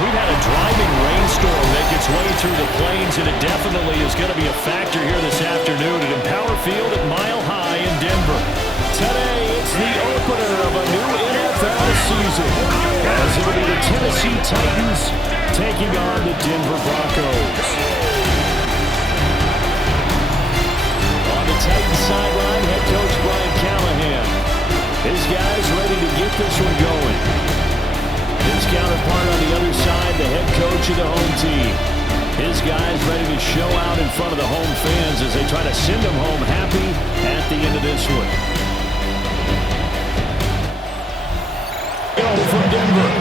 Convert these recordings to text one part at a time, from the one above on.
We've had a driving rainstorm make its way through the plains, and it definitely is going to be a factor here this afternoon at Empower Field at Mile High in Denver. Today, it's the opener of a new NFL season, as it will be the Tennessee Titans taking on the Denver Broncos. On the Titans sideline, head coach Brian Callahan. His guys ready to get this one going. His counterpart on the other side, the head coach of the home team. His guys ready to show out in front of the home fans as they try to send them home happy at the end of this one. Go from Denver.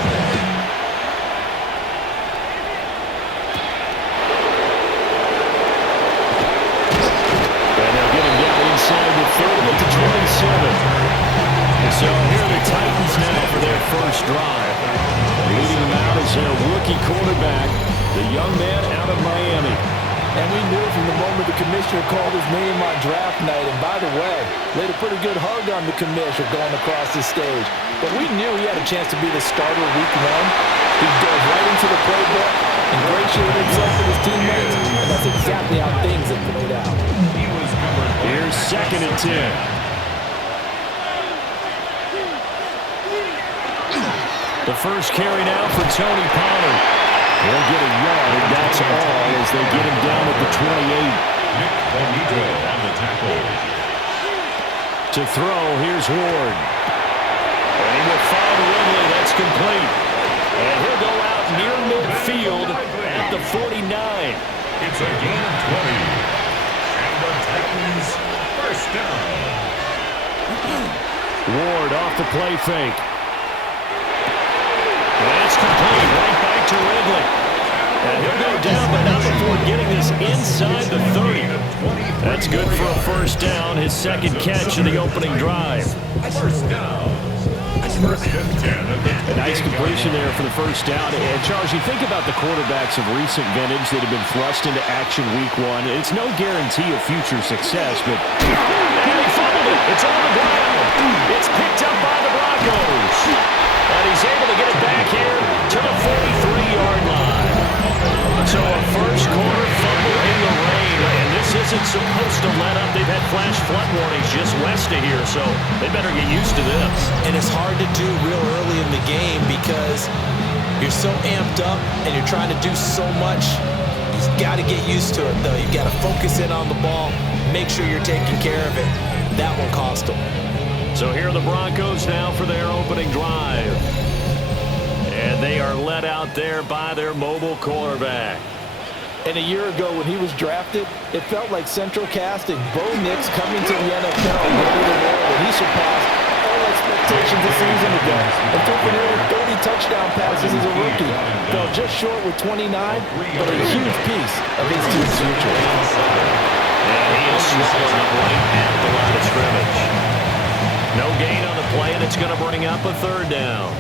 And they'll get him down inside the 30 to 27. So here are the Titans now for their first drive. Leading them out is their rookie quarterback, the young man out of Miami. And we knew from the moment the commissioner called his name on draft night, and by the way, laid a pretty good hug on the commissioner going across the stage. But we knew he had a chance to be the starter week one. He dove right into the playbook, ingratiated himself with his teammates, and that's exactly how things have played out. Here's 2nd and 10. The first carry now for Tony Pollard. He'll get a yard, that's all, as they get him down at the 28. On the tackle. To throw, here's Ward. And he will find Ridley, that's complete. And he'll go out near midfield at the 49. It's a gain of 20. And the Titans first down. Ward off the play fake. That's complete, right back to Ridley. And he'll go down, but not before getting this inside the 30. That's good for a first down, his second catch of the opening drive. First down. First and 10. A nice completion there for the first down. And Charles, you think about the quarterbacks of recent vintage that have been thrust into action week one. It's no guarantee of future success, but and he fumbled it. It's on the ground. It's picked up by the Broncos. And he's able to get it back here to the 43-yard line. So a first quarter fumble in the rain, and this isn't supposed to let up. They've had flash flood warnings just west of here, so they better get used to this. And it's hard to do real early in the game because you're so amped up and you're trying to do so much. You've got to get used to it, though. You've got to focus in on the ball, make sure you're taking care of it. That one cost them. So here are the Broncos now for their opening drive. And they are led out there by their mobile quarterback. And a year ago when he was drafted, it felt like Central casting Bo Nix coming to the NFL ready to roll, and he surpassed all expectations a season ago and threw for nearly 30 touchdown passes as a rookie. Fell just short with 29, but a huge piece of his team's future. And he is swallowed up right at the line of scrimmage. No gain on the play, and it's going to bring up a third down.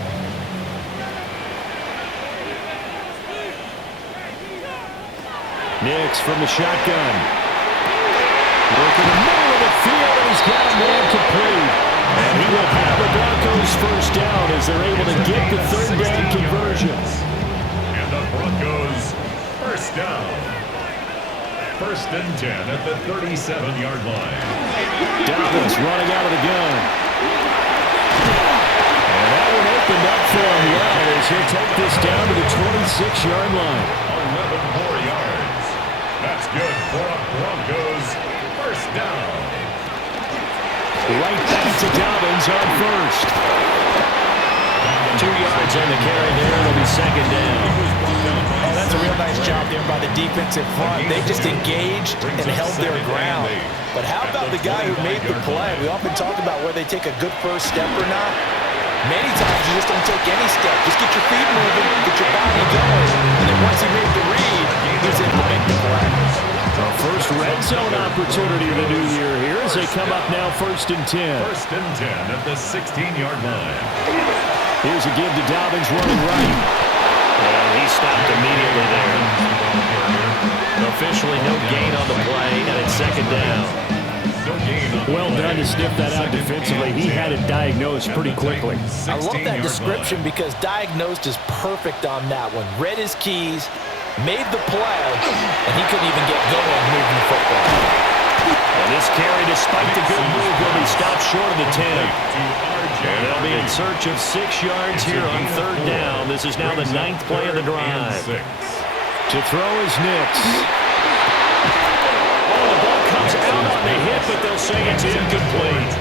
Nix from the shotgun. Working the middle of the field, and he's got a man complete. And he will have the Broncos first down as they're able to get the third down conversion. And the Broncos first down. First and 10 at the 37-yard line. Dobbins running out of the gun. And that one opened up for him well as he'll take this down to the 26-yard line. 11 more yards. That's good for a Broncos first down. Right back to Dobbins on first. 2 yards on the carry there. It'll be second down. Oh, that's a real nice job there by the defensive front. They just engaged and held their ground. But how about the guy who made the play? We often talk about whether they take a good first step or not. Many times you just don't take any step. Just get your feet moving, get your body going. And then once he made the read, he was able to make the play. Our first red zone opportunity of the new year here as they come up now first and 10. First and 10 at the 16-yard line. Here's a give to Dobbins running right. And he stopped immediately there. Officially no gain on the play, and it's second down. No gain Well done to sniff that out defensively. He had it diagnosed pretty quickly. I love that description because diagnosed is perfect on that one. Read his keys, made the play, and he couldn't even get going moving the football. And this carry, despite the good move, will be stopped short of the 10. And they'll be in search of 6 yards here on 3rd down. This is now the 9th play of the drive. To throw is Nix. Oh, the ball comes out on the hit, but they'll say it's incomplete.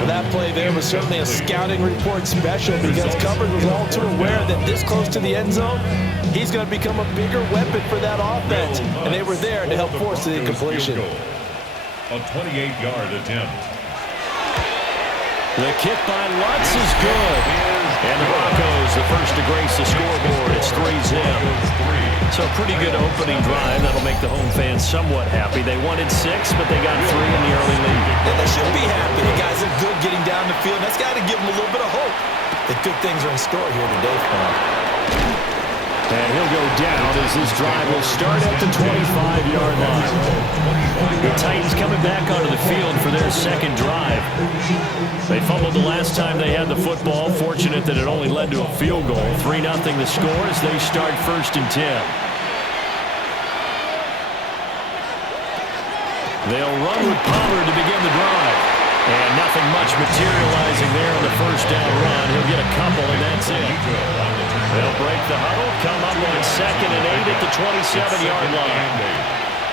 Well, that play there was certainly a scouting report special because coverage was all too aware that this close to the end zone, he's going to become a bigger weapon for that offense. And they were there to help force the incompletion. A 28-yard attempt. The kick by Lutz is good. And the Broncos, the first to grace the scoreboard. It's 3-0. So a pretty good opening drive. That'll make the home fans somewhat happy. They wanted 6, but they got 3 in the early lead. And they should be happy. The guys are good getting down the field. That's got to give them a little bit of hope that good things are in store here today for them. And he'll go down as this drive will start at the 25-yard line. The Titans coming back onto the field for their second drive. They fumbled the last time they had the football. Fortunate that it only led to a field goal. 3-0 the score as they start 1st and 10. They'll run with Pollard to begin the drive. And nothing much materializing there on the 1st down run. He'll get a couple, and that's it. They'll break the huddle, come up on 2nd and 8 at the 27-yard line.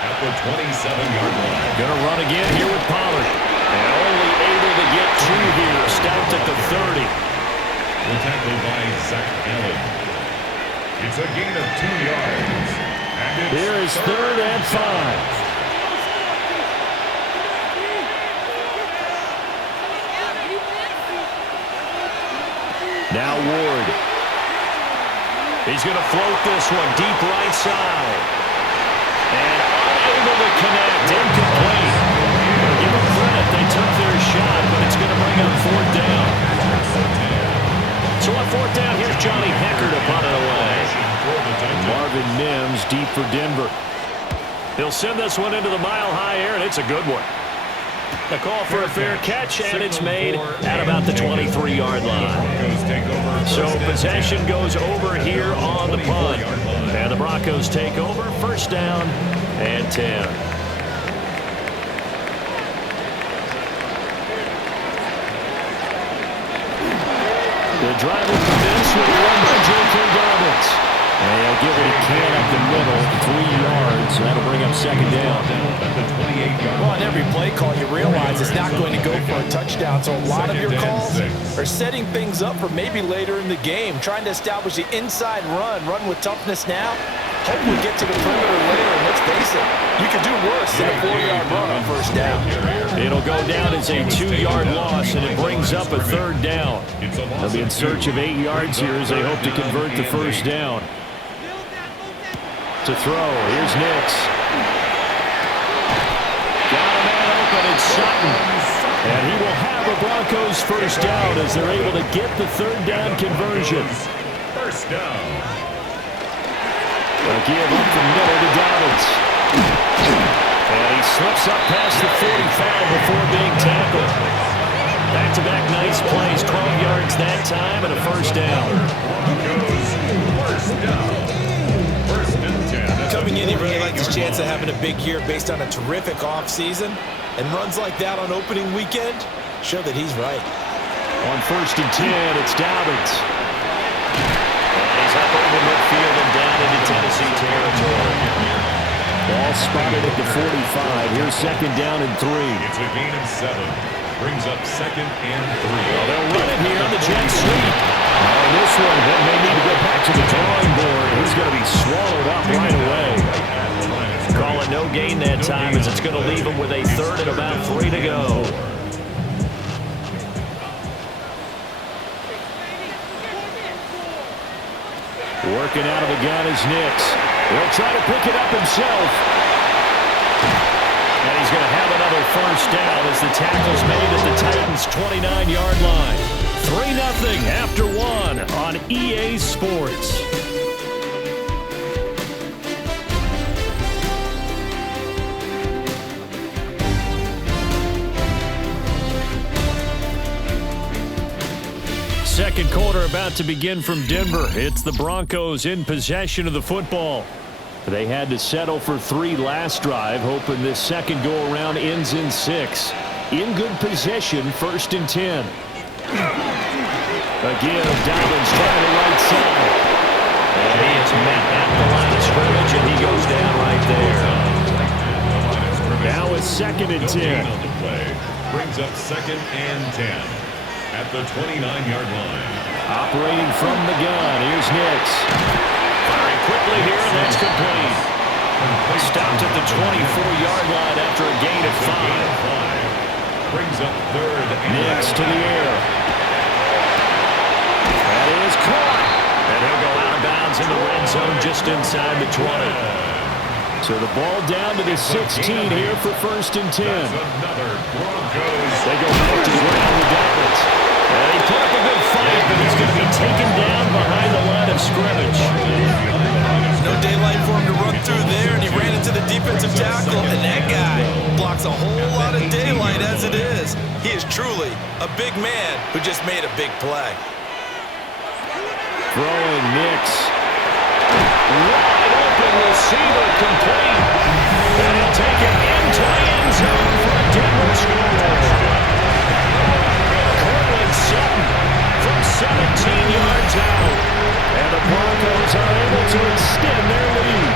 At the 27-yard line. Going to run again here with Pollard. And only able to get 2 here. Stopped at the 30. The tackle by Zach Allen. It's a gain of 2 yards. Here is 3rd and 5. Now Ward. He's going to float this one deep right side. And unable to connect. Incomplete. Give them credit. They took their shot, but it's going to bring up 4th down. So on 4th down, here's Johnny Hecker to punt it away. Marvin Mims deep for Denver. He'll send this one into the mile-high air, and it's a good one. The call for a fair catch, and it's made at about the 23-yard line. So possession goes over here on the punt. And the Broncos take over, 1st down and 10. The drive will commence with a run by J.K. Dobbins. And he'll give it a can up the middle, 3 yards, and that'll bring up 2nd down. Well, on every play call, you realize it's not going to go for a touchdown. So a lot of your calls are setting things up for maybe later in the game, trying to establish the inside run with toughness now. Hopefully get to the perimeter later, and let's face it, you could do worse than a 4-yard run on 1st down. It'll go down as a 2-yard loss, and it brings up a 3rd down. They'll be in search of 8 yards here as they hope to convert the 1st down. To throw, here's Nix. Got a man open, it's Sutton. And he will have a Broncos 1st down as they're able to get the 3rd down conversion. 1st down. A give up the middle to Dobbins. And he slips up past the 45 before being tackled. Back-to-back nice plays, 12 yards that time, and a 1st down. Broncos 1st down. 1st and 10. Coming in, he really likes his chance of having a big year based on a terrific offseason. And runs like that on opening weekend show that he's right. On 1st and 10, it's Dobbins. And he's up over midfield and down into Tennessee territory. Ball spotted at the 45. Here's 2nd down and 3. It's a gain of 7. Brings up 2nd and 3. Well, they'll run it here on the jet sweep. On this one, they may need to go back to the drawing board. He's going to be swallowed up right away. Call it no gain that time as it's going to leave him with a 3rd and about 3 to go. Working out of the gun is Nix. He'll try to pick it up himself. And he's going to have another 1st down as the tackle's made at the Titans' 29-yard line. 3-0 after 1 on EA Sports. Second quarter about to begin from Denver. It's the Broncos in possession of the football. They had to settle for 3 last drive, hoping this second go-around ends in 6. In good position, 1st and 10. Again, Dobbins trying the right side. And he is met at the line of scrimmage, and he goes down right there. Now it's 2nd and 10. Brings up 2nd and 10 at the 29-yard line. Operating from the gun, here's Nix. Firing quickly here, and that's complete. Stopped at the 24-yard line after a gain of 5. Brings up 3rd and Nix to the air. That is caught. And he'll go out of bounds in the red zone just inside the 20. So the ball down to the 16 here for 1st and 10. They go back to the ground with Dobbins. And he put up a good fight, but he's going to be taken down behind the line of scrimmage. No daylight for him to run through there, and he ran into the defensive tackle, and that guy blocks a whole lot of daylight as it is. He is truly a big man who just made a big play. Throwing Nix. Wide open receiver complete. And he'll take it into the end zone for a Denver score. Cortland Sutton from 17 yards out. And the Broncos are able to extend their lead.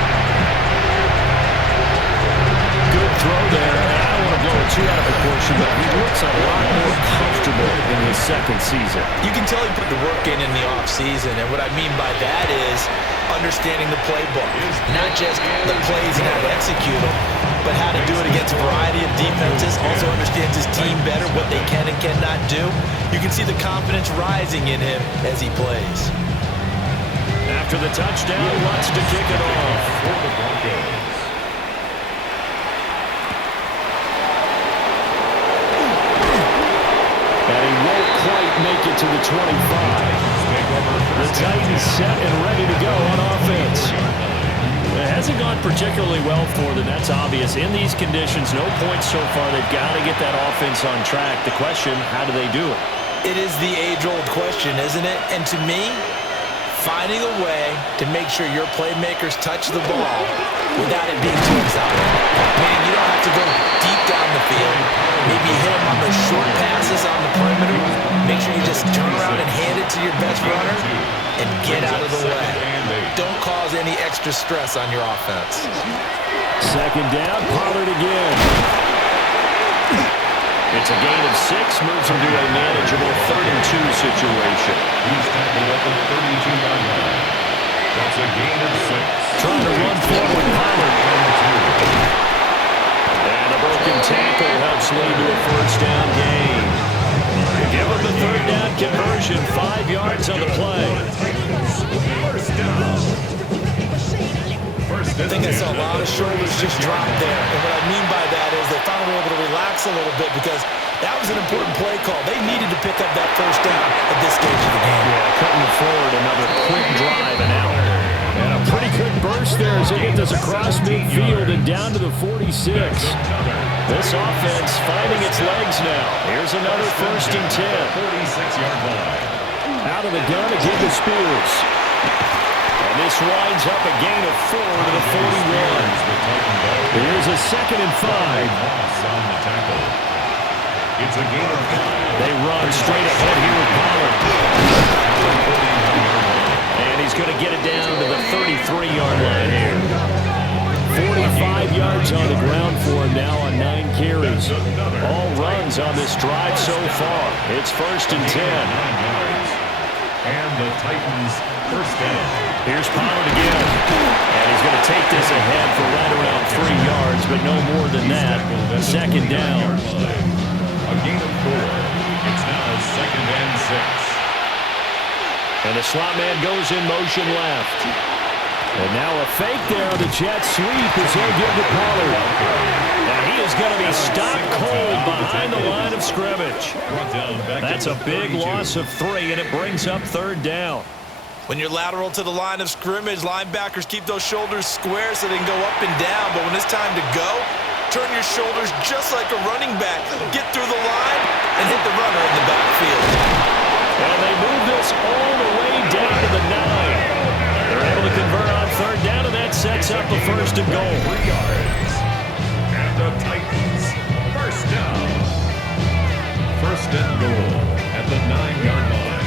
Good throw there. And I don't want to blow it too out of proportion, but he looks a lot more comfortable in his 2nd season. You can tell he put the work in the offseason, and what I mean by that is understanding the playbook. Not just the plays and how to execute them, but how to do it against a variety of defenses. Also understands his team better, what they can and cannot do. You can see the confidence rising in him as he plays. After the touchdown, wants to kick it off for the Broncos. And he won't quite make it to the 25. The Titans set and ready to go on offense. It hasn't gone particularly well for them, that's obvious. In these conditions, no points so far. They've got to get that offense on track. The question, how do they do it? It is the age-old question, isn't it? And to me, finding a way to make sure your playmakers touch the ball without it being too exotic. Meaning you don't have to go deep down the field. Maybe hit them on those short passes on the perimeter. Make sure you just turn around and hand it to your best runner and get out of the way. Don't cause any extra stress on your offense. 2nd down, Pollard again. It's a gain of 6, moves him to a manageable 3rd and 2 situation. He's tackled at the 32-yard line. That's a gain of 6. Trying to run forward, Pollard. And a broken tackle helps lead to a 1st down gain. Give him the 3rd down conversion, 5 yards on the play. 1st down. I think I saw a lot of shoulders just drop there. And what I mean by that is they finally were able to relax a little bit because that was an important play call. They needed to pick up that 1st down at this stage of the game. Yeah, cutting forward, another quick drive and out. And a pretty good burst there as they get this across midfield and down to the 46. This offense finding its legs now. Here's another 1st and 10. 46-yard line. Out of the gun again to Spears. And this winds up a gain of 4 to the 41. Here's a 2nd and 5. On the tackle. It's a gain of 5. They run straight ahead here with Pollard. And he's going to get it down to the 33-yard line here. 45 yards on the ground for him now on 9 carries. All runs on this drive so far. It's 1st and 10. And the Titans 1st down. Here's Pollard again. And he's going to take this ahead for right around 3 yards, but no more than that. 2nd down. A gain of 4. It's now 2nd and 6. And the slot man goes in motion left. And now a fake there on the jet sweep as they'll give to Pollard. And he is going to be stopped cold behind the line of scrimmage. That's a big loss of 3, and it brings up 3rd down. When you're lateral to the line of scrimmage, linebackers keep those shoulders square so they can go up and down. But when it's time to go, turn your shoulders just like a running back. Get through the line and hit the runner in the backfield. And they move this all the way down to the 9. They're able to convert on third down, and that sets up a first and goal. 3 yards. And the Titans, first down. First and goal at the 9-yard line.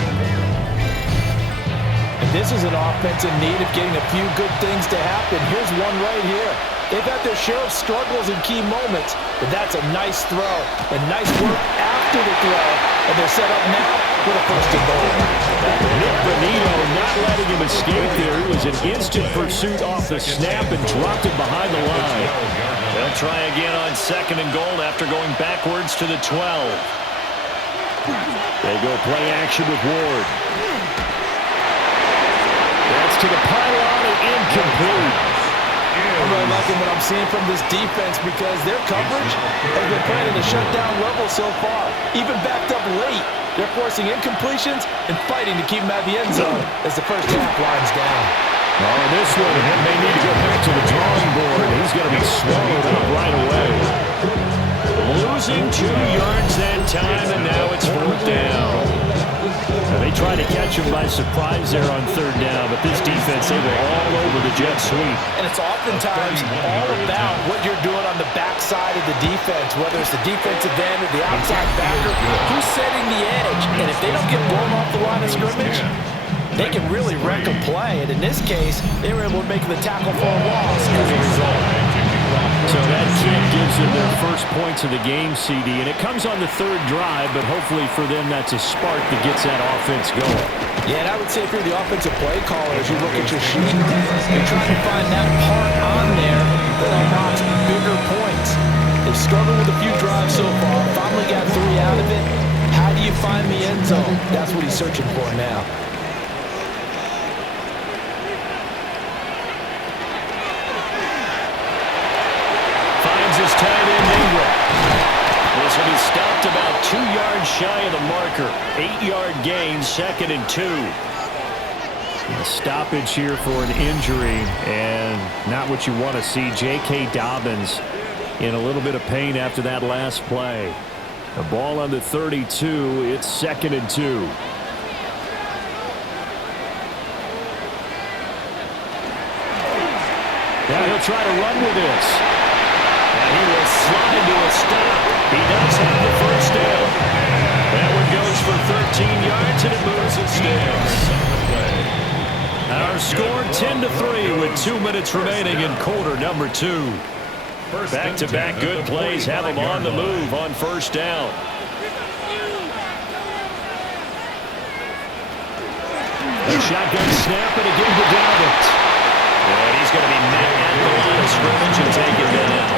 And this is an offense in need of getting a few good things to happen. Here's one right here. They've had their share of struggles in key moments, but that's a nice throw and nice work after the throw. And they're set up now for the first and goal. Nick Bonito not letting him escape there. It was an instant pursuit off the snap and dropped it behind the line. They'll try again on second and goal after going backwards to the 12. They go play action with Ward. That's to the pylon and incomplete. I'm really liking what I'm seeing from this defense because their coverage has been playing at a shutdown level so far. Even backed up late, they're forcing incompletions and fighting to keep them at the end zone as the first half winds down. Oh, this one, he may need to go back to the drawing board. He's going to be swallowed up right away. Losing 2 yards that time, and now it's fourth down. Now they try to catch him by surprise there on third down, but this defense, they were all over the jet sweep. And it's oftentimes all about what you're doing on the backside of the defense, whether it's the defensive end or the outside backer, who's setting the edge. And if they don't get blown off the line of scrimmage, they can really wreck a play. And in this case, they were able to make the tackle for a loss as a result. So that kick gives them their first points of the game, CD, and it comes on the third drive, but hopefully for them that's a spark that gets that offense going. Yeah, and I would say if you're the offensive play caller, as you look at your sheet, you're trying to find that part on there that unlocks bigger points. They've struggled with a few drives so far, finally got 3 out of it. How do you find the end zone? That's what he's searching for now. His tight end Ingram. This will be stopped about 2 yards shy of the marker. 8-yard gain, second and 2. A stoppage here for an injury, and not what you want to see. J.K. Dobbins in a little bit of pain after that last play. The ball on the 32. It's second and 2. Now he'll try to run with this. And he will slide to a stop. He does have the first down. That one goes for 13 yards, and it moves and sticks. Our score 10-3 with 2 minutes remaining in quarter number 2. Back-to-back good plays have them on the move on first down. A shotgun snap, and again to Dobbins. And he's going to be met at the line of scrimmage and taken down.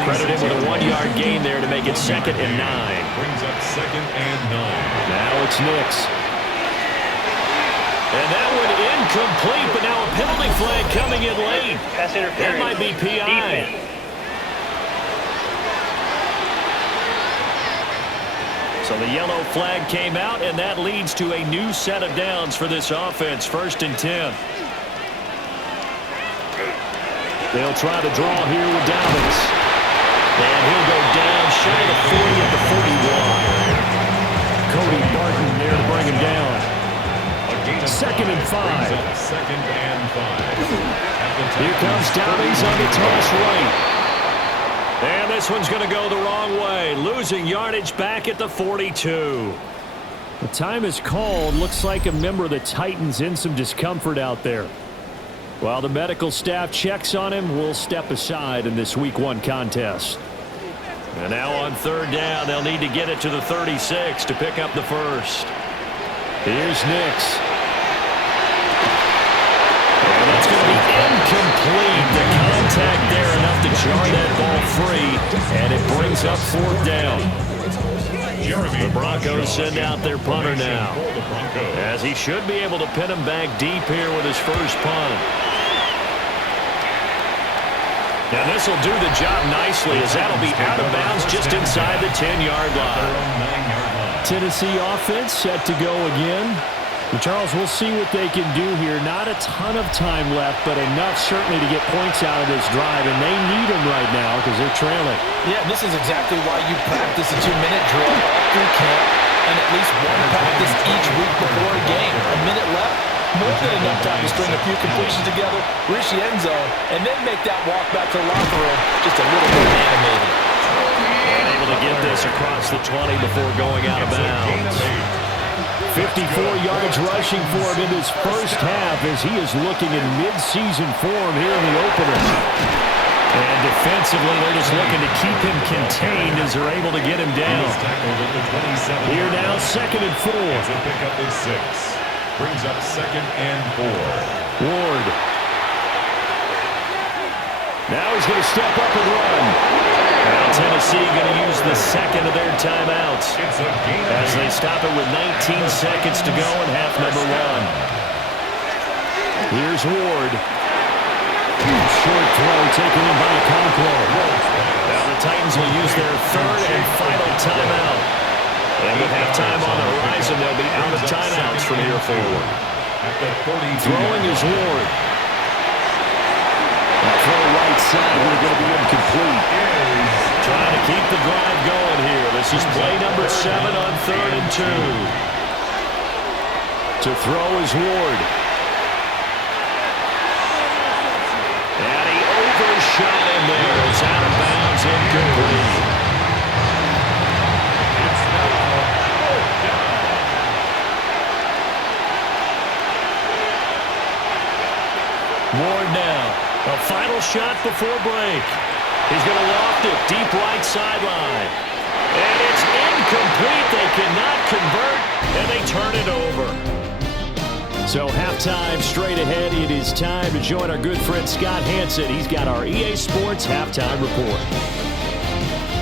Credit him with a 1-yard gain there to make it second and 9. Brings up second and 9. Now it's Nix. And that one incomplete, but now a penalty flag coming in late. Pass interference. That might be PI. So the yellow flag came out, and that leads to a new set of downs for this offense. First and 10. They'll try to draw here with Dobbins. And he'll go down shy of 40 at the 41. Cody Barton there to bring him down. Second and 5. Second and 5. Here comes Dobbins on the toss right. And this one's going to go the wrong way. Losing yardage back at the 42. The time is called. Looks like a member of the Titans in some discomfort out there. While the medical staff checks on him, we'll step aside in this Week 1 contest. And now on third down, they'll need to get it to the 36 to pick up the first. Here's Nix. And that's going to be incomplete. The contact there enough to jar that ball free, and it brings up fourth down. The Broncos send out their punter now, as he should be able to pin him back deep here with his first punt. Now this will do the job nicely, as that'll be out of bounds just inside the 10-yard line. Tennessee offense set to go again. And Charles, we'll see what they can do here. Not a ton of time left, but enough certainly to get points out of this drive, and they need them right now because they're trailing. Yeah, this is exactly why you practice a 2-minute drill all through camp and at least one practice each week before a game. A minute left, more than enough time to string a few completions together, reach the end zone, and then make that walk back to the locker room just a little bit animated. And able to get this across the 20 before going out of bounds. 54 yards rushing for him in his first half as he is looking in mid-season form here in the opener. And defensively, they're just looking to keep him contained as they're able to get him down. Here now, 2nd and 4. It's a pickup of 6. Brings up 2nd and 4. Ward. Now he's going to step up and run. Now Tennessee going to use the 2nd of their timeouts as they stop it with 19 seconds to go in half number 1. Here's Ward. Short throw taken in by Conklin. Now the Titans will use their 3rd and final timeout. And with halftime on the horizon, they'll be out of timeouts from here forward. Throwing is Ward. Throw right side, we're going to be incomplete. Trying to keep the drive going here. This is play number 7 on 3rd and 2. To throw is Ward. And he overshot him there. It's out of bounds, incomplete. It's now 4th down. Ward now. A final shot before break. He's going to loft it deep right sideline. And it's incomplete. They cannot convert, and they turn it over. So halftime straight ahead. It is time to join our good friend Scott Hanson. He's got our EA Sports halftime report.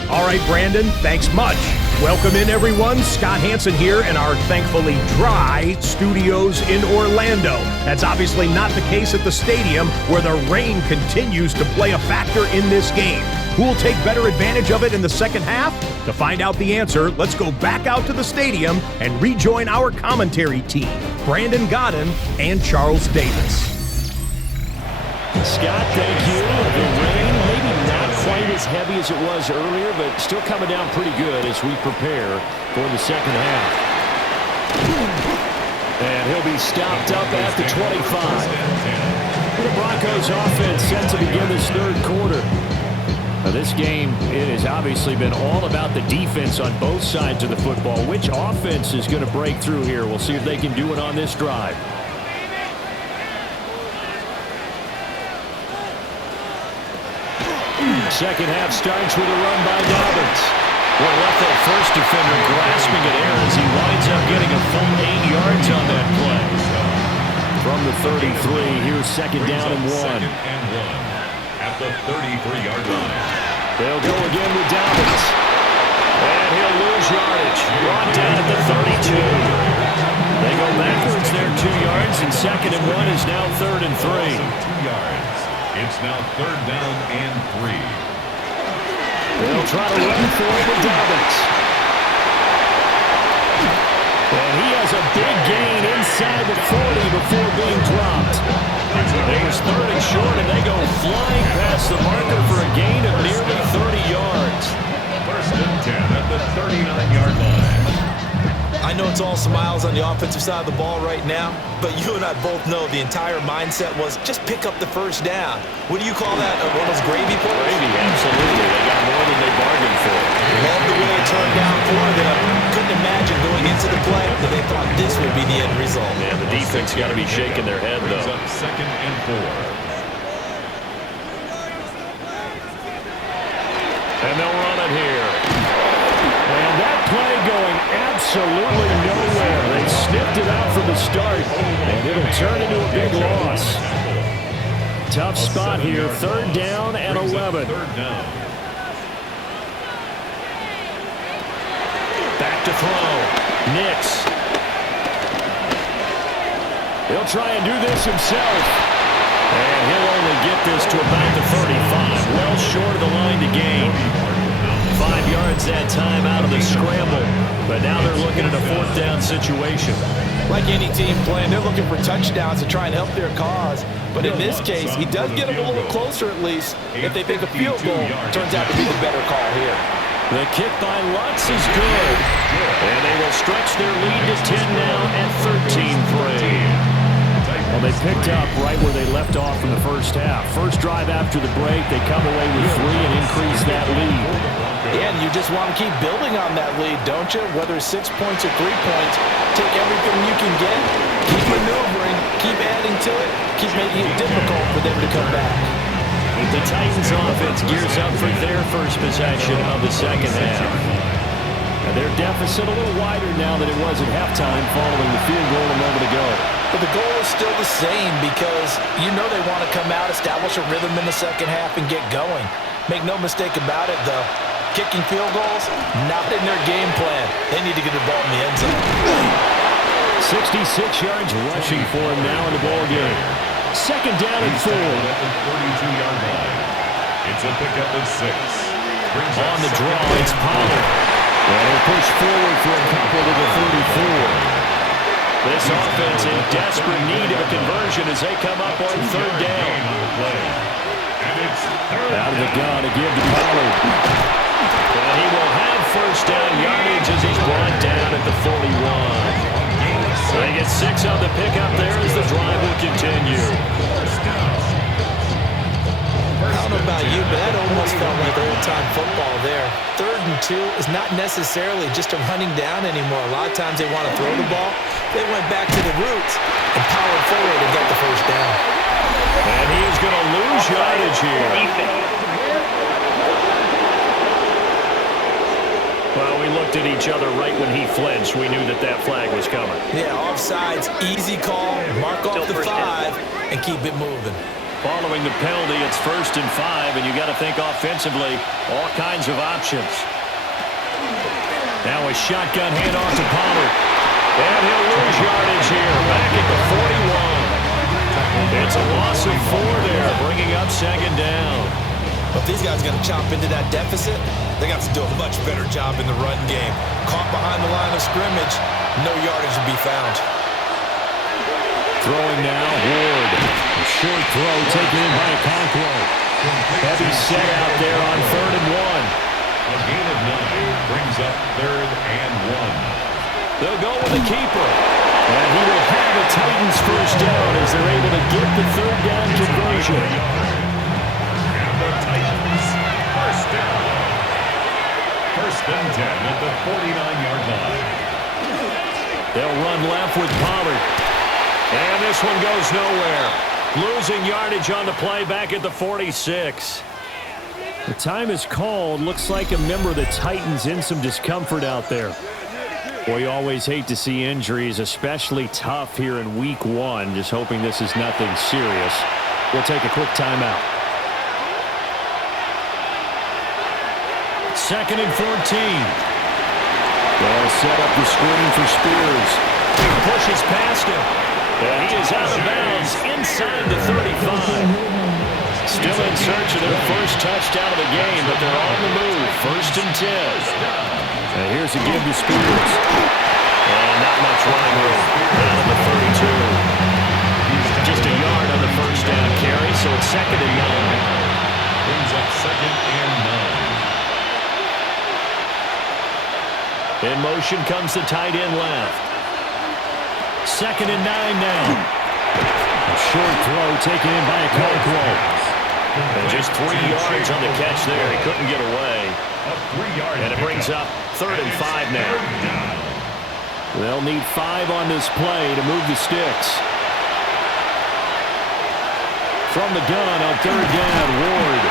All right, Brandon, thanks much. Welcome in, everyone. Scott Hanson here in our thankfully dry studios in Orlando. That's obviously not the case at the stadium, where the rain continues to play a factor in this game. Who will take better advantage of it in the second half? To find out the answer, let's go back out to the stadium and rejoin our commentary team, Brandon Godden and Charles Davis. Scott, thank you. The rain, maybe not quite as heavy as it was earlier, but still coming down pretty good as we prepare for the second half. And he'll be stopped up at the 25. The Broncos offense set to begin this 3rd quarter. Now this game, it has obviously been all about the defense on both sides of the football. Which offense is going to break through here? We'll see if they can do it on this drive. Second half starts with a run by Dobbins. Well, left that first defender grasping at air as he winds up getting a full 8 yards on that play. From the 33, here's 2nd down and 1. 2nd and 1 at the 33-yard line. They'll go again with Dobbins. And he'll lose yardage. Brought down at the 32. They go backwards there 2 yards, and 2nd and 1 is now 3rd and 3. 2 yards. It's now 3rd down and 3. They'll try to run for it with Dobbins. And he has a big gain inside the 40 before being dropped. It was 3rd and short, and they go flying past the marker for a gain of nearly 30 yards. 1st and 10 at the 39-yard line. I know it's all smiles on the offensive side of the ball right now, but you and I both know the entire mindset was just pick up the 1st down. What do you call that? One of those gravy plays? Gravy, absolutely. They got more than they bargained for. Love the way it turned down for them. Couldn't imagine going into the play that they thought this would be the end result. Yeah, the defense got to be shaking their head, though. Up 2nd and 4. And they'll run it here. And that play going absolutely nowhere. They sniffed it out from the start, and it'll turn into a big loss. Tough spot here, 3rd down and 11. 3rd down. Back to throw. Nix. He'll try and do this himself. And he'll only get this to about the 35. Well short of the line to gain. 5 yards that time out of the scramble. But now they're looking at a 4th down situation. Like any team playing, they're looking for touchdowns to try and help their cause. But in this case, he does get them a little closer at least. If they think a field goal turns out to be the better call here. The kick by Lutz is good. And they will stretch their lead to 10 now at 13-3. Well, they picked up right where they left off in the first half. First drive after the break, they come away with 3 and increase that lead. Yeah, and you just want to keep building on that lead, don't you? Whether it's 6 points or 3 points, take everything you can get, keep maneuvering, keep adding to it, keep making it difficult for them to come back. The Titans offense gears up for their first possession of the second half. Now their deficit a little wider now than it was at halftime following the field goal a moment ago. But the goal is still the same because you know they want to come out, establish a rhythm in the second half, and get going. Make no mistake about it, though. Kicking field goals, not in their game plan. They need to get the ball in the end zone. 66 yards rushing for him now in the ball game. Second down and 4. 42-yard line. It's a pickup of 6. On the draw, it's Pollard. And he'll push forward for a couple to the 34. This offense in desperate need of a conversion as they come up on third down. Out of the gun to give to Pollard. And he will have first down yardage as he's brought down at the 41. They get 6 on the pickup there as the drive will continue. I don't know about you, but that almost felt like old-time football there. 3rd and 2 is not necessarily just a running down anymore. A lot of times they want to throw the ball. They went back to the roots and powered forward and got the first down. And he is going to lose yardage here. Well, we looked at each other right when he flinched. We knew that that flag was coming. Yeah, offsides, easy call, mark off the 5, and keep it moving. Following the penalty, it's 1st and 5, and you got to think offensively, all kinds of options. Now a shotgun handoff to Pollard. And he'll lose yardage here, back at the 41. It's a loss of 4 there, bringing up second down. If these guys are going to chop into that deficit, they got to do a much better job in the run game. Caught behind the line of scrimmage, no yardage to be found. Throwing now, Ward. A short throw taken in by Okonkwo. Heavy set out there on 3rd and 1. A gain of 9 brings up 3rd and 1. They'll go with the keeper. And he will have a Titans first down as they're able to get the 3rd down conversion. And the Titans first down. 1st and 10 at the 49-yard line. They'll run left with Pollard. And this one goes nowhere. Losing yardage on the play back at the 46. The time is called. Looks like a member of the Titans in some discomfort out there. Boy, you always hate to see injuries, especially tough here in week 1. Just hoping this is nothing serious. We'll take a quick timeout. 2nd and 14. They'll set up the screen for Spears. Pushes past him. And he is out of bounds inside the 35. Still in search of their first touchdown of the game, but they're on the move. 1st and 10. And here's a give to Spears. And not much running room. Out of the 32. Just a yard on the first down carry, so it's 2nd and 9. Brings up 2nd and 9. In motion comes the tight end left. 2nd and 9 now. A short throw taken in by Okonkwo. And just 3 yards on the catch there. He couldn't get away. And it brings up 3rd and 5 now. They'll need 5 on this play to move the sticks. From the gun on 3rd down, Ward.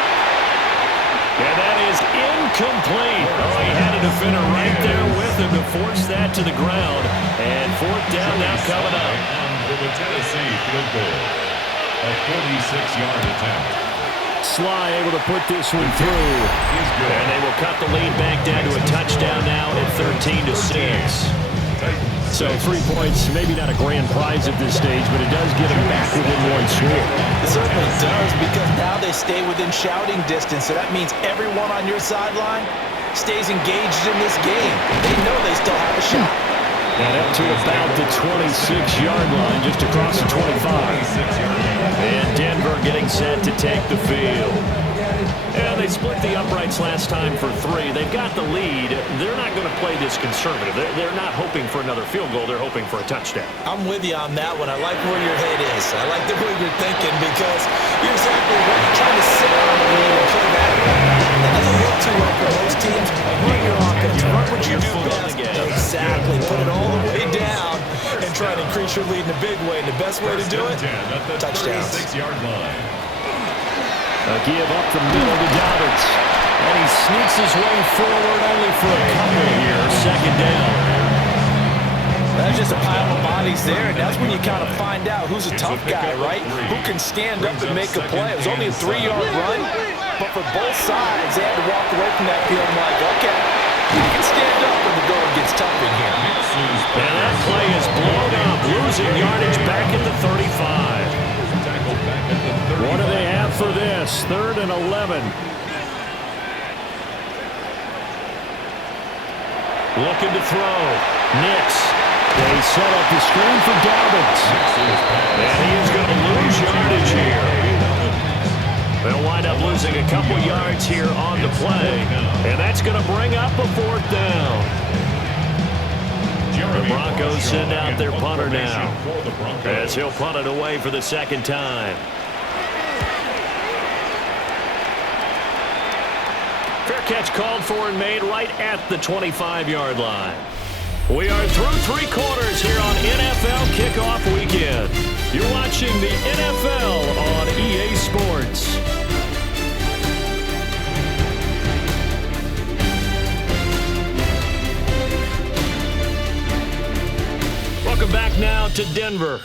And that is incomplete. Oh, he had a defender right there with him to force that to the ground. And 4th down now coming up. For the Tennessee field goal. A 46-yard attempt. Sly able to put this one through. And they will cut the lead back down to a touchdown now at 13-6. So 3 points, maybe not a grand prize at this stage, but it does get them back within 1 score. It certainly does, because now they stay within shouting distance, so that means everyone on your sideline stays engaged in this game. They know they still have a shot. And up to about the 26-yard line, just across the 25. And Denver getting set to take the field. And they split the upright points last time for 3. They've got the lead. They're not going to play this conservative. They're not hoping for another field goal. They're hoping for a touchdown. I'm with you on that one. I like where your head is. I like the way you're thinking because you're exactly right. You're trying to sit on the lead and play that way. That doesn't work too well for most teams. Run your offense. Run what you do best. Exactly. Put it all the way down and try to increase your lead in a big way. And the best way to do it, touchdowns. A give up the middle to Dobbins. And he sneaks his way forward only for a couple here. Second down. That's just a pile of bodies there, and that's when you kind of find out who's a tough guy, right? Who can stand up and make a play. It was only a 3-yard run, but for both sides, they had to walk away from that field like, okay, you can stand up when the going gets tough in here. And that play is blown up, losing yardage back at the 35. What do they have for this? 3rd and 11. Looking to throw. Nix. They set up the screen for Dobbins. And he is going to lose yardage here. They'll wind up losing a couple yards here on the play. And that's going to bring up a 4th down. The Broncos send out their punter now, as he'll punt it away for the 2nd time. Fair catch called for and made right at the 25-yard line. We are through 3 quarters here on NFL Kickoff Weekend. You're watching the NFL on EA Sports. Welcome back now to Denver.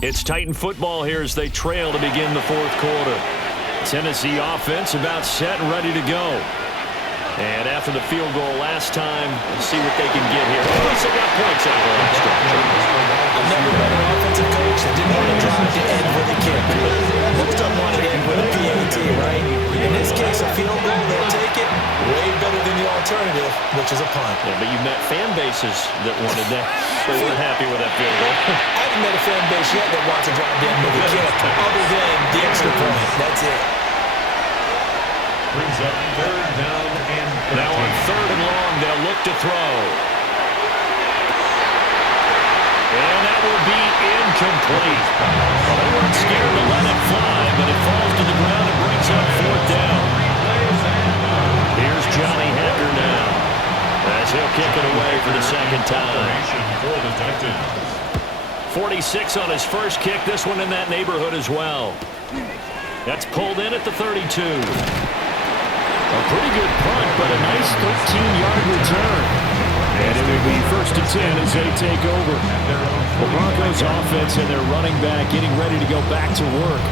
It's Titan football here as they trail to begin the 4th quarter. Tennessee offense about set and ready to go. And after the field goal last time, let's see what they can get here. At least they got points out of the last drive. I've never been an offensive coach that didn't want to drive to end with a kick. Most of them wanted to end with a PAT, right? In this case, a field goal, they'll take it way better than the alternative, which is a punt. Yeah, but you've met fan bases that wanted that. They weren't happy with that field goal. I haven't met a fan base yet that wants to drive to end with a kick, other than the extra point. That's it. Brings up 3rd down and now on 3rd and long, they'll look to throw. And that will be incomplete. Well, they weren't scared to let it fly, but it falls to the ground and brings up 4th down. Here's Johnny Hacker now, as he'll kick it away for the 2nd time. 46 on his first kick. This one in that neighborhood as well. That's pulled in at the 32. A pretty good punt, but a nice 13-yard return. And it will be 1st and 10 as they take over. The Broncos offense and their running back getting ready to go back to work.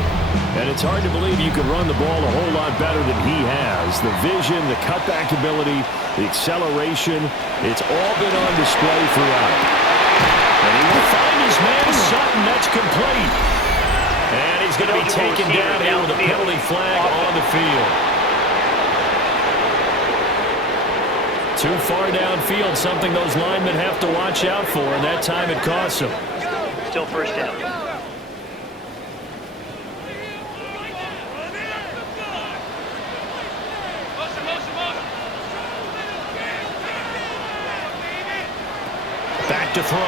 And it's hard to believe you could run the ball a whole lot better than he has. The vision, the cutback ability, the acceleration, it's all been on display throughout. And he will find his man Sutton. That's complete. And he's going to be taken down here with a penalty flag on the field. Too far downfield, something those linemen have to watch out for, and that time it costs them. Still 1st down. Back to throw.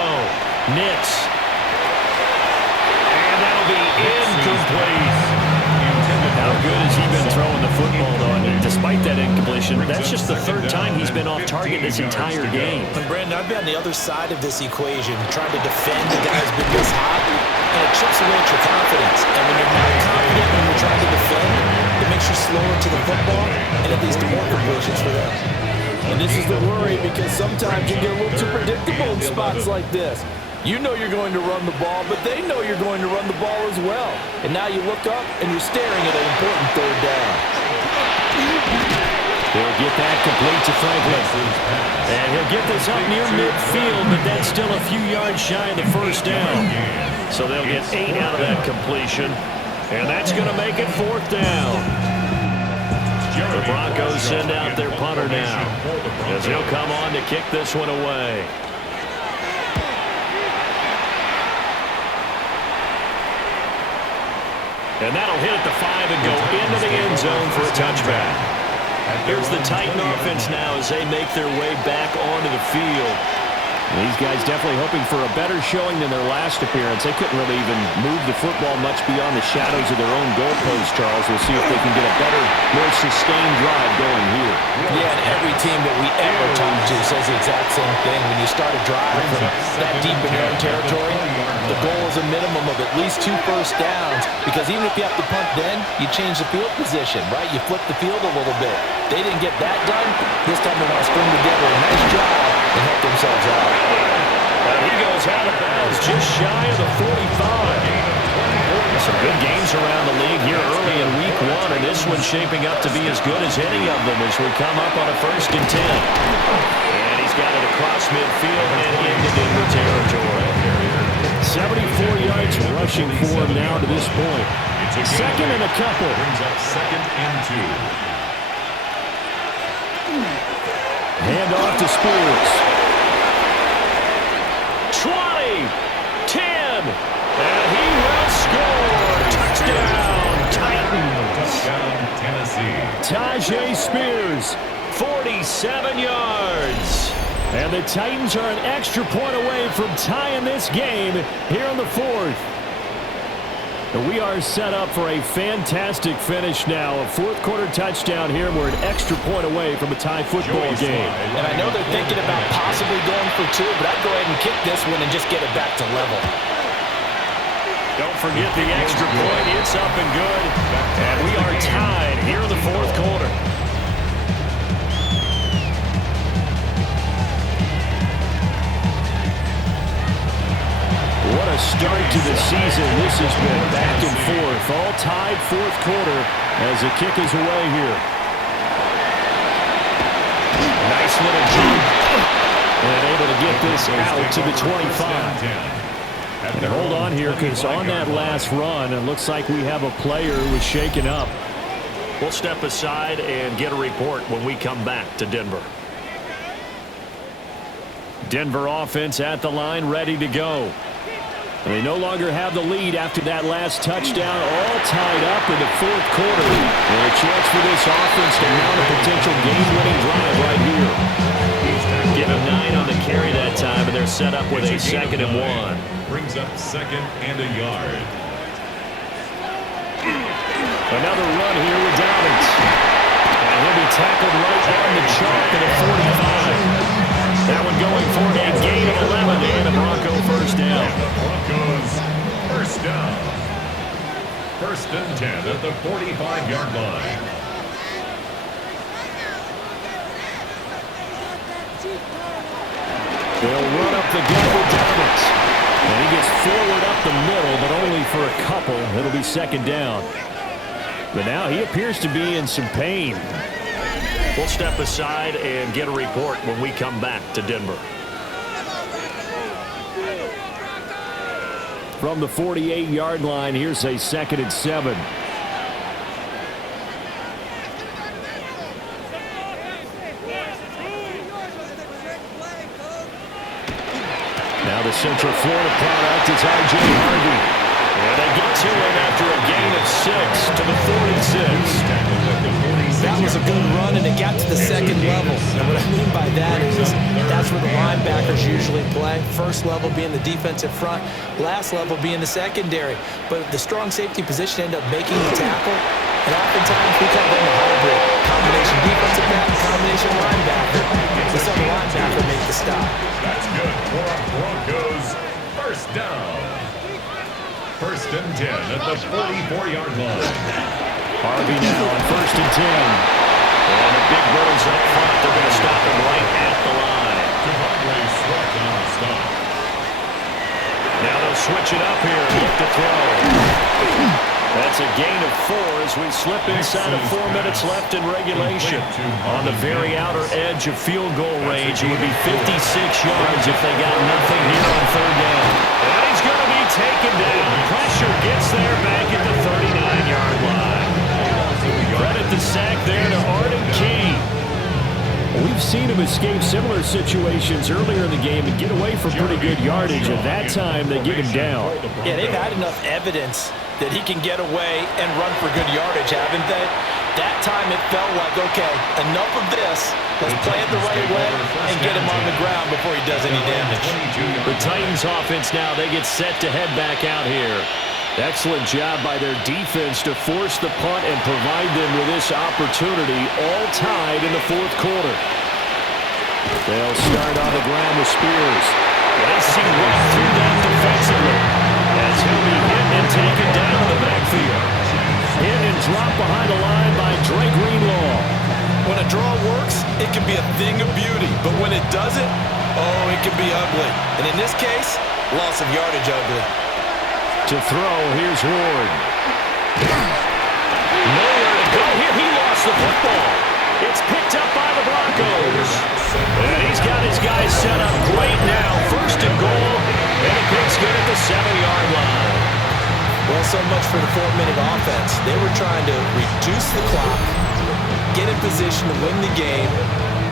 Nix. And that'll be incomplete. How good has he been throwing the football, though? I mean, despite that incompletion, that's just the 3rd time he's been off target this entire game. And Brandon, I've been on the other side of this equation, trying to defend the guy who's been this hot, and it chips away at your confidence. And when you're not confident when you're trying to defend, it makes you slower to the football, and it leads to more completions for them. And this is the worry, because sometimes you get a little too predictable in spots like this. You know you're going to run the ball, but they know you're going to run the ball as well. And now you look up, and you're staring at an important 3rd down. He'll get that complete to Franklin. And he'll get this up near midfield, but that's still a few yards shy of the 1st down. So they'll get 8 out of that completion. And that's going to make it 4th down. The Broncos send out their punter now, as he'll come on to kick this one away. And that'll hit at the 5 and go into the end zone for a touchback. Here's the Titan offense now as they make their way back onto the field. These guys definitely hoping for a better showing than their last appearance. They couldn't really even move the football much beyond the shadows of their own goalpost, Charles. We'll see if they can get a better, more sustained drive going here. Yeah, and every team that we ever talk to says the exact same thing. When you start a drive from that deep in your own territory, the goal is a minimum of at least 2 first downs, because even if you have to punt then, you change the field position, right? You flip the field a little bit. They didn't get that done. This time they want to string together a nice drive and help themselves out. He goes out of bounds just shy of the 45. Some good games around the league here early in week 1, and this one's shaping up to be as good as any of them as we come up on a 1st and 10. And he's got it across midfield and into Denver territory. 74 yards rushing for him now to this point. Second and a couple. Brings up 2nd and 2. Hand off to Spears. 20, 10, and he will score. Touchdown, Titans. Touchdown, Tennessee. Tajay Spears, 47 yards. And the Titans are an extra point away from tying this game here in the 4th. We are set up for a fantastic finish now. A 4th quarter touchdown here, and we're an extra point away from a tie football game. And I know they're thinking about possibly going for 2, but I'd go ahead and kick this one and just get it back to level. Don't forget the extra point. It's up and good. And we are tied here in the 4th quarter. What a start to the season. This has been back and forth. All tied 4th quarter as the kick is away here. Nice little jump. And able to get this out to the 25. And hold on here, because on that last run, it looks like we have a player who was shaken up. We'll step aside and get a report when we come back to Denver. Denver offense at the line, ready to go. And they no longer have the lead after that last touchdown, all tied up in the 4th quarter. And a chance for this offense to mount a potential game-winning drive right here. Get a 9 on the carry that time, and they're set up with a 2nd and 1. Brings up 2nd and a yard. Another run here with Dobbins. And he'll be tackled right on the chalk at a 45. That one going for a gain of 11 and a Bronco first down. And the Broncos first down. 1st and 10 at the 45-yard line. They'll run up the gut with Dobbins. And he gets forward up the middle, but only for a couple. It'll be 2nd down. But now he appears to be in some pain. We'll step aside and get a report when we come back to Denver. From the 48-yard line, here's a 2nd and 7. Now the Central Florida product is R.J. Harvey. And they get to him after a gain of 6 to the 46. That was a good run, and it got to the 2nd level. And what I mean by that is that's where the linebackers usually play. 1st level being the defensive front, last level being the secondary. But the strong safety position ended up making the tackle. And oftentimes we call them a hybrid. Combination defensive back, combination linebacker. We saw the linebacker make the stop. That's good for our Broncos. First down. 1st and 10 at the 44-yard line. Harvey now on 1st and 10. And the big boys up front, they're going to stop him right at the line. On the stop. Now they'll switch it up here and look to throw. That's a gain of 4 as we slip inside of 4 minutes left in regulation. On the very outer edge of field goal range, it would be 56 yards if they got nothing here on 3rd down. And he's going to be taken down. Pressure gets there back at the 39-yard line. Credit the sack there to Arden Key. We've seen him escape similar situations earlier in the game and get away from pretty good yardage. At that time, they get him down. Yeah, they've had enough evidence that he can get away and run for good yardage, haven't they? That time it felt like, okay, enough of this. Let's play it the right way and get him on the ground before he does any damage. The Titans offense now, they get set to head back out here. Excellent job by their defense to force the punt and provide them with this opportunity, all tied in the fourth quarter. They'll start on the ground with Spears. They see right through that defensively as he'll be hit and taken down in the backfield. Hit and dropped behind the line by Dre Greenlaw. When a draw works, it can be a thing of beauty. But when it doesn't, oh, it can be ugly. And in this case, loss of yardage ugly. To throw, here's Ward. Nowhere to go here. He lost the football. It's picked up by the Broncos. And he's got his guys set up great now. First and goal. And the pick's good at the 7-yard line. Well, so much for the 4-minute offense. They were trying to reduce the clock, get in position to win the game,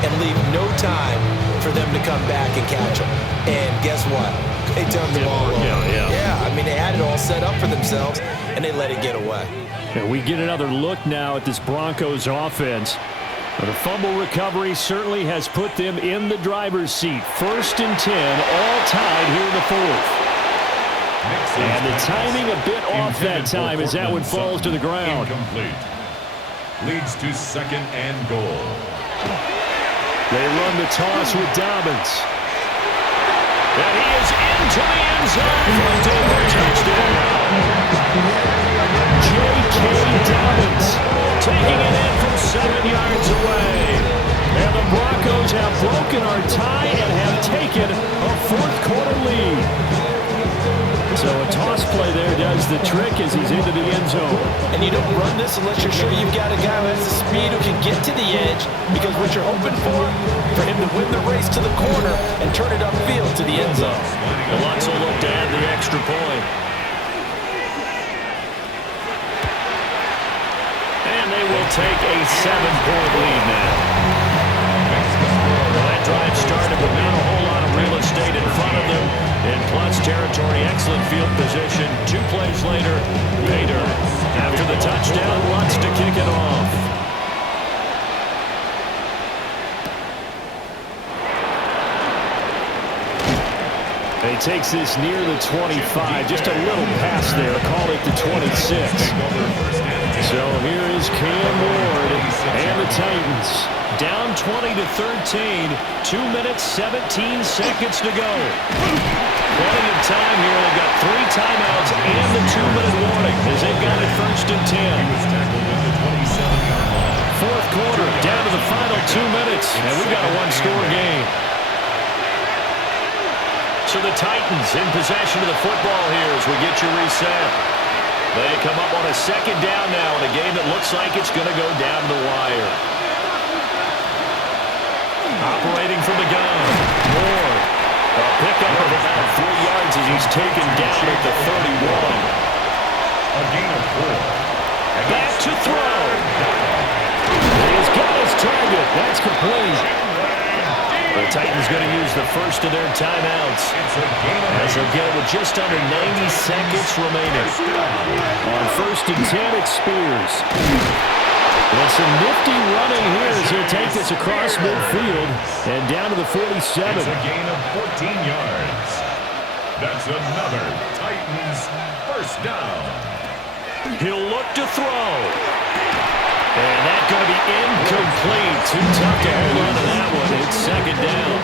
and leave no time for them to come back and catch them. And guess what? They turned the ball over. Yeah, I mean, they had it all set up for themselves, and they let it get away. And we get another look now at this Broncos offense. The fumble recovery certainly has put them in the driver's seat. 1st and 10, all tied here in the fourth. And the timing a bit off that time as that one falls to the ground. Incomplete. Leads to 2nd and goal. They run the toss with Dobbins. And he is into the end zone for a Denver touchdown. J.K. Dobbins taking it in from 7 yards away. And the Broncos have broken our tie and have taken a fourth-quarter lead. So a toss play there does the trick as he's into the end zone. And you don't run this unless you're sure you've got a guy who has the speed who can get to the edge, because what you're hoping for him to win the race to the corner and turn it upfield to the end zone. The Lutz will look to add the extra point. And they will take a 7-point lead now. Well, that drive started with not a whole lot of real estate in front of them. In plus territory, excellent field position. 2 plays later, pay dirt. After the touchdown, Lutz to kick it off. He takes this near the 25. Just a little pass there. Call it the 26. So here is Cam Ward and the Titans. Down 20-13. 2 minutes, 17 seconds to go. Plenty of time here. They've got 3 timeouts and the 2-minute warning as they've got it 1st and 10. Fourth quarter, down to the final 2 minutes, and we've got a 1-score game. So the Titans in possession of the football here as we get you reset. They come up on a 2nd down now in a game that looks like it's going to go down the wire. Operating from the gun, Moore. A pickup of about 3 yards as he's taken down at the 31. A gain of 4. Back to throw. He's got his target. That's complete. The Titans going to use the first of their timeouts as they'll get it with just under 90 seconds remaining. On 1st and 10, it's Spears. And some nifty running here as he'll take this across midfield and down to the 47. It's a gain of 14 yards. That's another Titans first down. He'll look to throw. And that's going to be incomplete. Too tough to hold on to that one. It's 2nd down.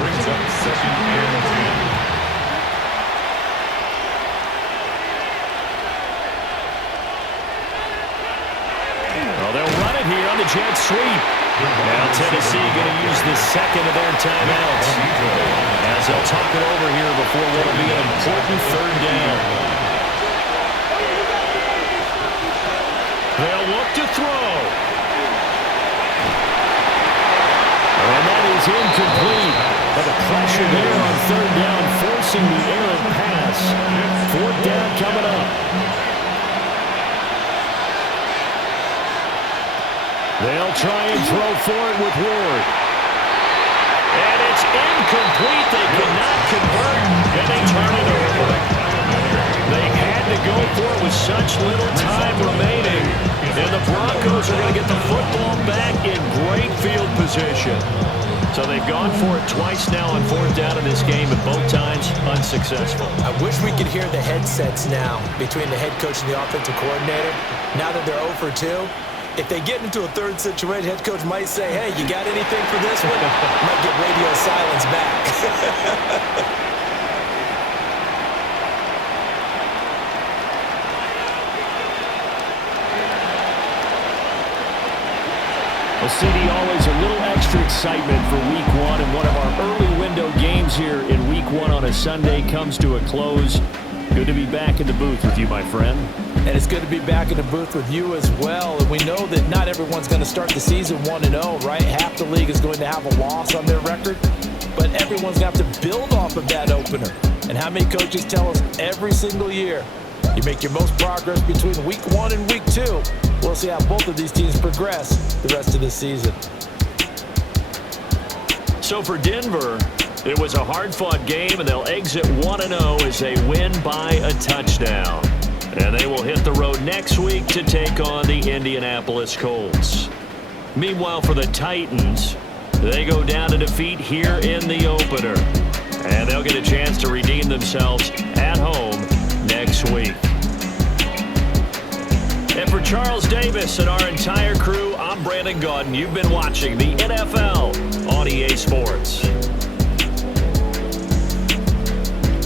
Brings up 2nd and 10. They'll run it here on the jet sweep. Now Tennessee going to use the 2nd of their timeouts as they'll talk it over here before what will be an important 3rd down. They'll look to throw. And that is incomplete. But the pressure there on 3rd down, forcing the errant pass. 4th down coming up. They'll try and throw for it with Ward. And it's incomplete. They cannot convert, and they turn it over. They had to go for it with such little time remaining. And the Broncos are going to get the football back in great field position. So they've gone for it twice now on 4th down in this game, and both times unsuccessful. I wish we could hear the headsets now between the head coach and the offensive coordinator. Now that they're 0 for 2, if they get into a third situation, head coach might say, hey, you got anything for this one? Might get radio silence back. Well, CD, always a little extra excitement for Week 1, and one of our early window games here in Week 1 on a Sunday comes to a close. Good to be back in the booth with you, my friend. And it's good to be back in the booth with you as well. And we know that not everyone's going to start the season 1-0, right? Half the league is going to have a loss on their record, but everyone's going to have to build off of that opener. And how many coaches tell us every single year, you make your most progress between Week 1 and Week 2. We'll see how both of these teams progress the rest of this season. So for Denver, it was a hard-fought game, and they'll exit 1-0 as they win by a touchdown. And they will hit the road next week to take on the Indianapolis Colts. Meanwhile, for the Titans, they go down to defeat here in the opener. And they'll get a chance to redeem themselves at home next week. And for Charles Davis and our entire crew, I'm Brandon Gaudin. You've been watching the NFL on EA Sports.